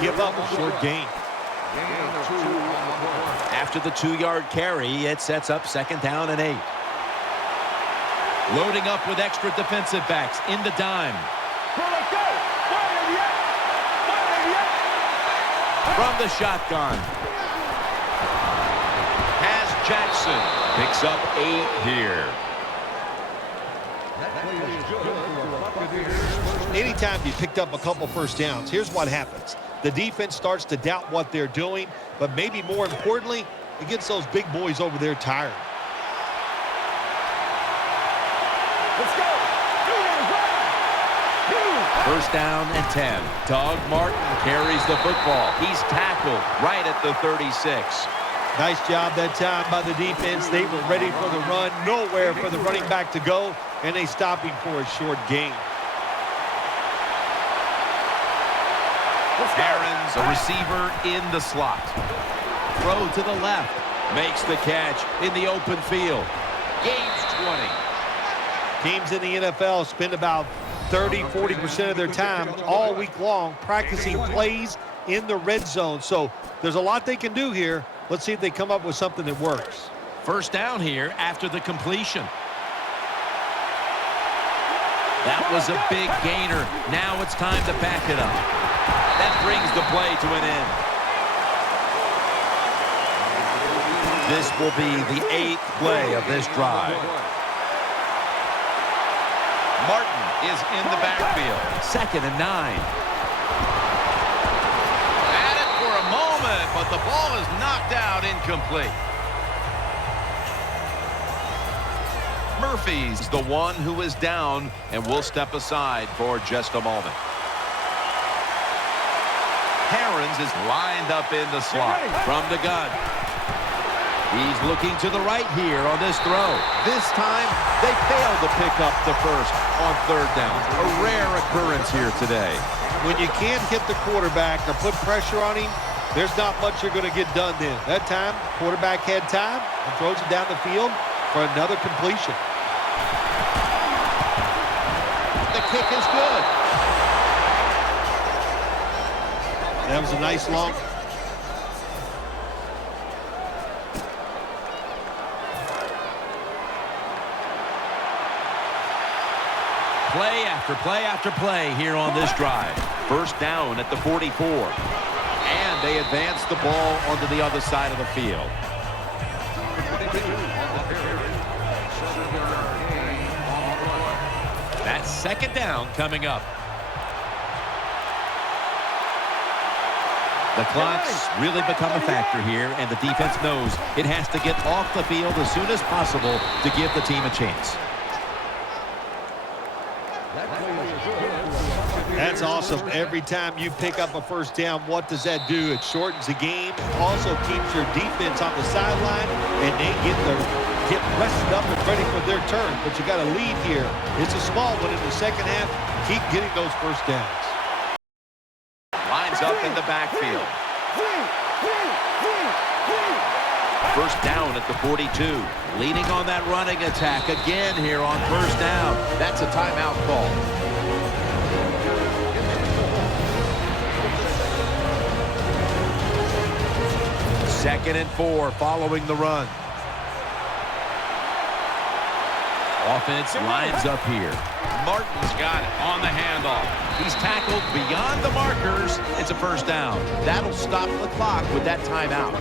give up a short gain. After the 2-yard carry, it sets up 2nd down and 8. Loading up with extra defensive backs in the dime. From the shotgun. Has Jackson. Picks up 8 here. Anytime you picked up a couple first downs, here's what happens. The defense starts to doubt what they're doing, but maybe more importantly, it gets those big boys over there tired. Let's go. 1st down and 10. Doug Martin carries the football. He's tackled right at the 36. Nice job that time by the defense. They were ready for the run. Nowhere for the running back to go, and they stop him for a short gain. Aaron's a receiver in the slot. Throw to the left. Makes the catch in the open field. Gains 20. Teams in the NFL spend about 30-40% of their time all week long practicing plays in the red zone. So there's a lot they can do here. Let's see if they come up with something that works. 1st down here after the completion. That was a big gainer. Now it's time to back it up. That brings the play to an end. This will be the 8th play of this drive. Martin is in the backfield. 2nd and 9. At it for a moment, but the ball is knocked out incomplete. Murphy's the one who is down, and will step aside for just a moment. Herons is lined up in the slot from the gun. He's looking to the right here on this throw. This time, they failed to pick up the first on 3rd down. A rare occurrence here today. When you can't hit the quarterback or put pressure on him, there's not much you're going to get done then. That time, quarterback had time and throws it down the field for another completion. The kick is good. That was a nice long. Play after play after play here on this drive. 1st down at the 44. And they advance the ball onto the other side of the field. That's 2nd down coming up. The clock's really become a factor here, and the defense knows it has to get off the field as soon as possible to give the team a chance. That's awesome. Every time you pick up a 1st down, what does that do? It shortens the game, also keeps your defense on the sideline, and they get rested up and ready for their turn. But you got a lead here. It's a small one in the 2nd half. Keep getting those 1st downs. Lines up in the backfield. 1st down at the 42. Leaning on that running attack again here on 1st down. That's a timeout call. 2nd and 4 following the run. Offense lines up here. Martin's got it on the handoff. He's tackled beyond the markers. It's a 1st down. That'll stop the clock with that timeout.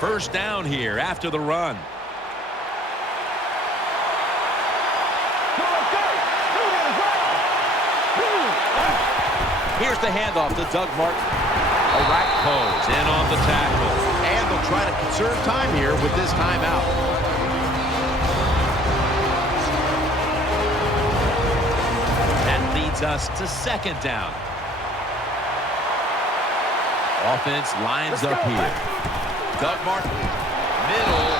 1st down here after the run. Here's the handoff to Doug Martin. A rack pose in on the tackle. And they'll try to conserve time here with this timeout. That leads us to 2nd down. Offense lines up here. Doug Martin, middle,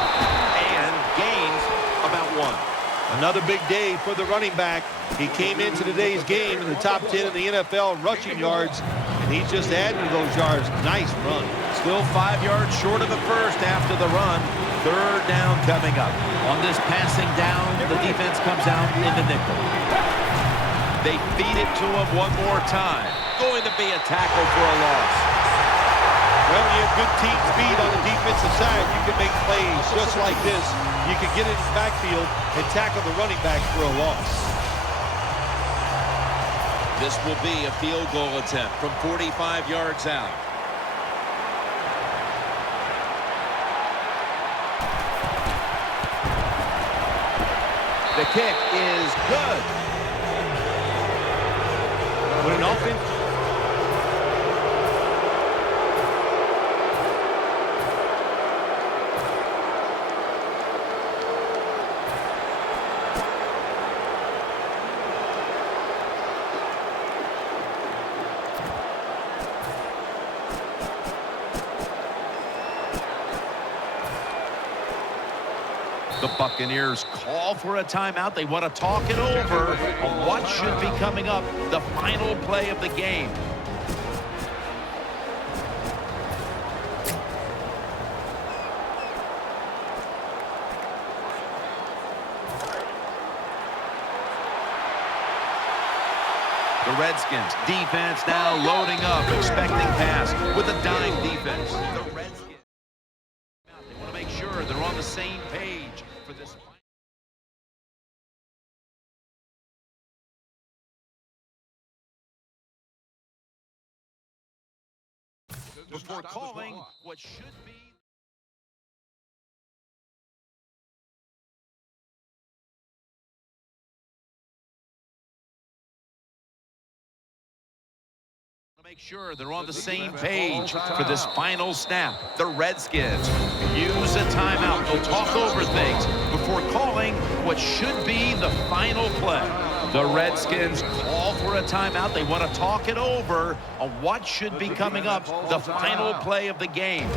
and gains about 1. Another big day for the running back. He came into today's game in the top 10 in the NFL rushing yards, and he's just adding to those yards. Nice run. Still 5 yards short of the first after the run. 3rd down coming up. On this passing down, the defense comes out in the nickel. They feed it to him one more time. Going to be a tackle for a loss. Well, when you have good team speed on the defensive side, you can make plays just like this. You can get in the backfield and tackle the running back for a loss. This will be a field goal attempt from 45 yards out. The kick is good. When an offense... The Buccaneers call for a timeout. They want to talk it over on what should be coming up, the final play of the game. The Redskins defense now loading up, expecting pass with a dime defense. The Redskins, they want to make sure they're on the same page for this. Before calling what should be. Make sure they're on the same page for this final snap. The Redskins use a timeout. They'll talk over things before calling what should be the final play. The Redskins call for a timeout. They want to talk it over on what should be coming up, the final play of the game.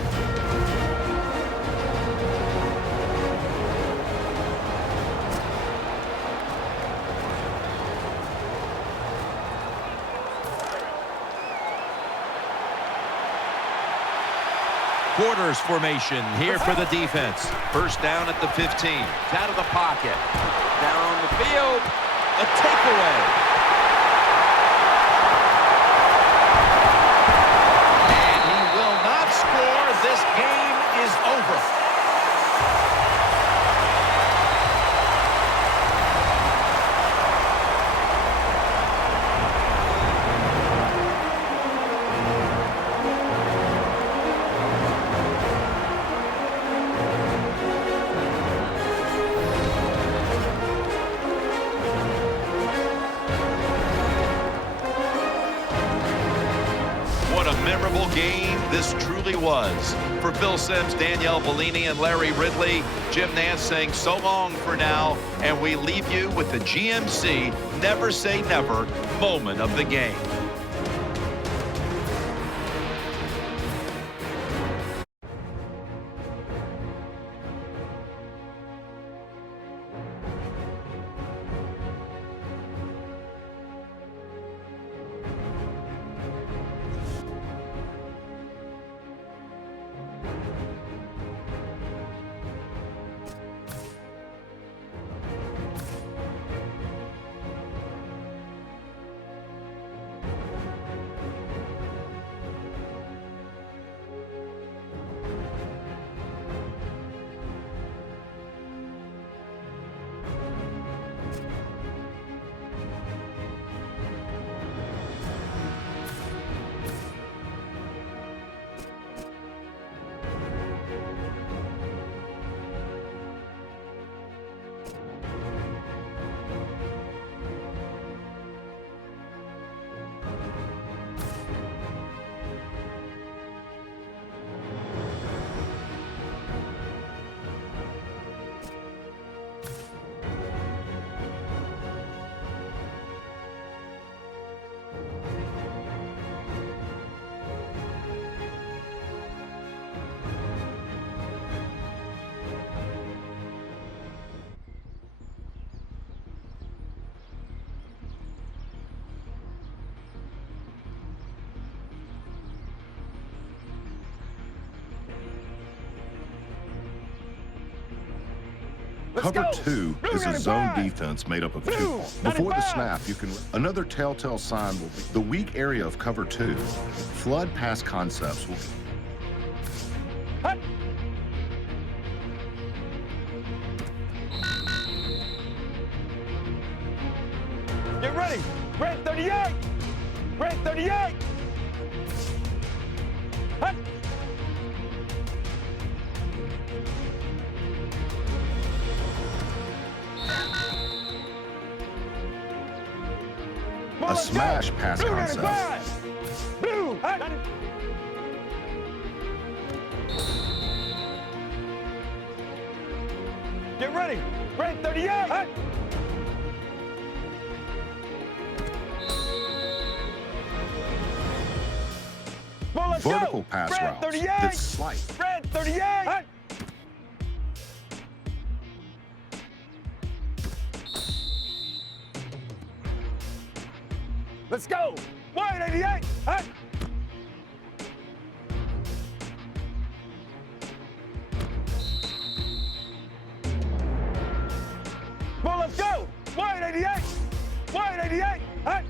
Quarters formation here for the defense. First down at the 15. Out of the pocket. Down the field. A takeaway. And he will not score. This game is over. Memorable game this truly was. For Phil Simms, Danielle Bellini, and Larry Ridley, Jim Nance saying so long for now, and we leave you with the GMC Never Say Never moment of the game. Cover 2 is a zone defense made up of 2. Before the snap, another telltale sign will be the weak area of cover 2. Flood pass concepts will Get ready. Red 38. Red 38. Hut. a smash pass concept. Blue. Hut. Get ready. Red 38. Hut. Well, let's Vertical go. pass Red routes 38. that slice. Red 38. Hut. Let's go. Wide 88. Hut. Well, let's go. Wide 88. Wide 88. Hut.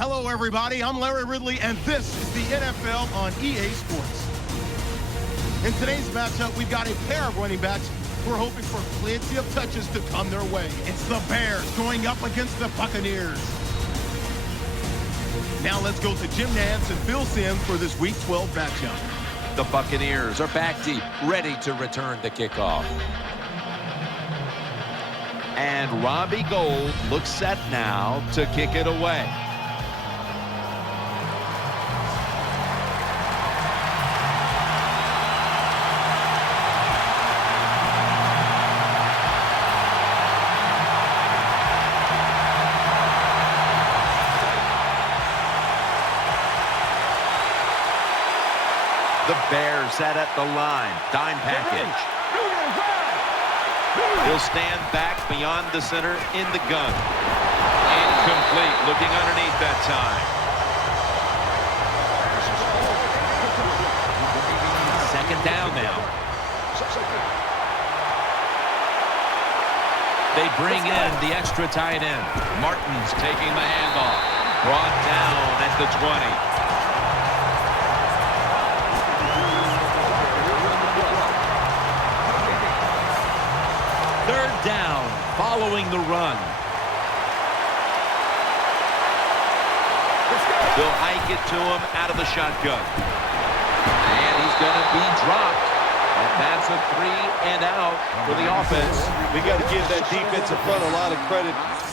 Hello, everybody. I'm Larry Ridley, and this is the NFL on EA Sports. In today's matchup, we've got a pair of running backs who are hoping for plenty of touches to come their way. It's the Bears going up against the Buccaneers. Now let's go to Jim Nantz and Phil Simms for this Week 12 matchup. The Buccaneers are back deep, ready to return the kickoff. And Robbie Gould looks set now to kick it away. The Bears set at the line. Dime package. He'll stand back beyond the center in the gun. Incomplete. Looking underneath that time. Second down now. They bring in the extra tight end. Martin's taking the handoff. Brought down at the 20. Third down, following the run. They'll hike it to him out of the shotgun. And he's going to be dropped. And that's a 3 and out for the offense. We got to give that defensive front a lot of credit.